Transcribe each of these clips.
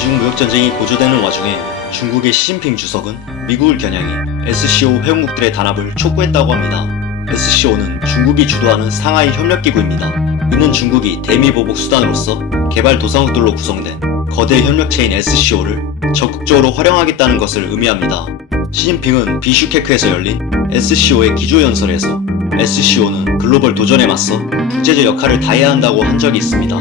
미중 무역전쟁이 고조되는 와중에 중국의 시진핑 주석은 미국을 겨냥해 SCO 회원국들의 단합을 촉구했다고 합니다. SCO는 중국이 주도하는 상하이 협력기구입니다. 이는 중국이 대미보복 수단으로서 개발도상국들로 구성된 거대 협력체인 SCO를 적극적으로 활용하겠다는 것을 의미합니다. 시진핑은 비슈케크에서 열린 SCO의 기조연설에서 SCO는 글로벌 도전에 맞서 국제적 역할을 다해야 한다고 한 적이 있습니다.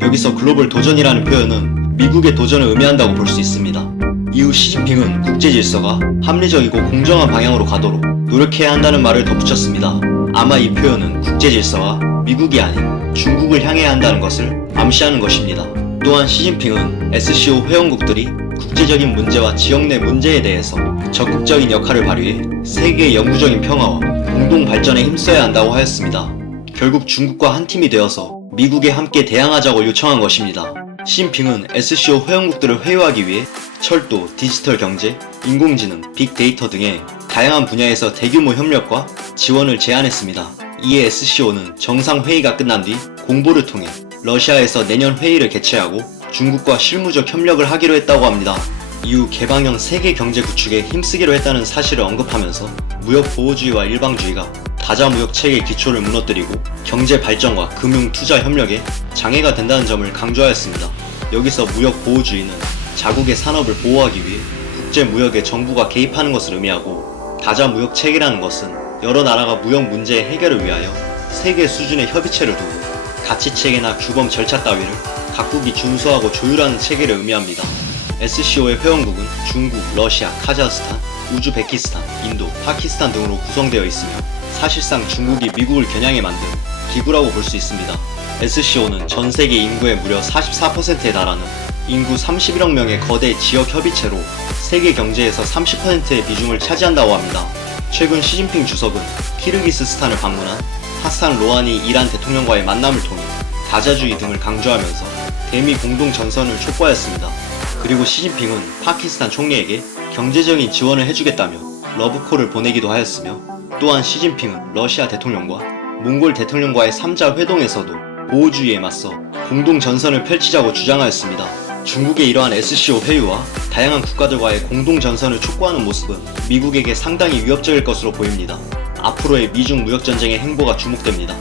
여기서 글로벌 도전이라는 표현은 미국의 도전을 의미한다고 볼 수 있습니다. 이후 시진핑은 국제 질서가 합리적이고 공정한 방향으로 가도록 노력해야 한다는 말을 덧붙였습니다. 아마 이 표현은 국제 질서가 미국이 아닌 중국을 향해야 한다는 것을 암시하는 것입니다. 또한 시진핑은 SCO 회원국들이 국제적인 문제와 지역 내 문제에 대해서 적극적인 역할을 발휘해 세계의 영구적인 평화와 공동 발전에 힘써야 한다고 하였습니다. 결국 중국과 한 팀이 되어서 미국에 함께 대항하자고 요청한 것입니다. 시진핑은 SCO 회원국들을 회유하기 위해 철도, 디지털 경제, 인공지능, 빅데이터 등의 다양한 분야에서 대규모 협력과 지원을 제안했습니다. 이에 SCO는 정상회의가 끝난 뒤 공보를 통해 러시아에서 내년 회의를 개최하고 중국과 실무적 협력을 하기로 했다고 합니다. 이후 개방형 세계 경제 구축에 힘쓰기로 했다는 사실을 언급하면서 무역 보호주의와 일방주의가 다자 무역 체계의 기초를 무너뜨리고 경제 발전과 금융 투자 협력에 장애가 된다는 점을 강조하였습니다. 여기서 무역 보호주의는 자국의 산업을 보호하기 위해 국제 무역에 정부가 개입하는 것을 의미하고, 다자 무역 체계라는 것은 여러 나라가 무역 문제의 해결을 위하여 세계 수준의 협의체를 두고 가치 체계나 규범 절차 따위를 각국이 준수하고 조율하는 체계를 의미합니다. SCO의 회원국은 중국, 러시아, 카자흐스탄, 우즈베키스탄, 인도, 파키스탄 등으로 구성되어 있으며 사실상 중국이 미국을 겨냥해 만든 기구라고 볼 수 있습니다. SCO는 전 세계 인구의 무려 44%에 달하는 인구 31억 명의 거대 지역 협의체로 세계 경제에서 30%의 비중을 차지한다고 합니다. 최근 시진핑 주석은 키르기스스탄을 방문한 하산 로하니 이란 대통령과의 만남을 통해 다자주의 등을 강조하면서 대미 공동 전선을 촉구하였습니다. 그리고 시진핑은 파키스탄 총리에게 경제적인 지원을 해주겠다며 러브콜을 보내기도 하였으며, 또한 시진핑은 러시아 대통령과 몽골 대통령과의 3자 회동에서도 보호주의에 맞서 공동 전선을 펼치자고 주장하였습니다. 중국의 이러한 SCO 회유와 다양한 국가들과의 공동 전선을 촉구하는 모습은 미국에게 상당히 위협적일 것으로 보입니다. 앞으로의 미중 무역 전쟁의 행보가 주목됩니다.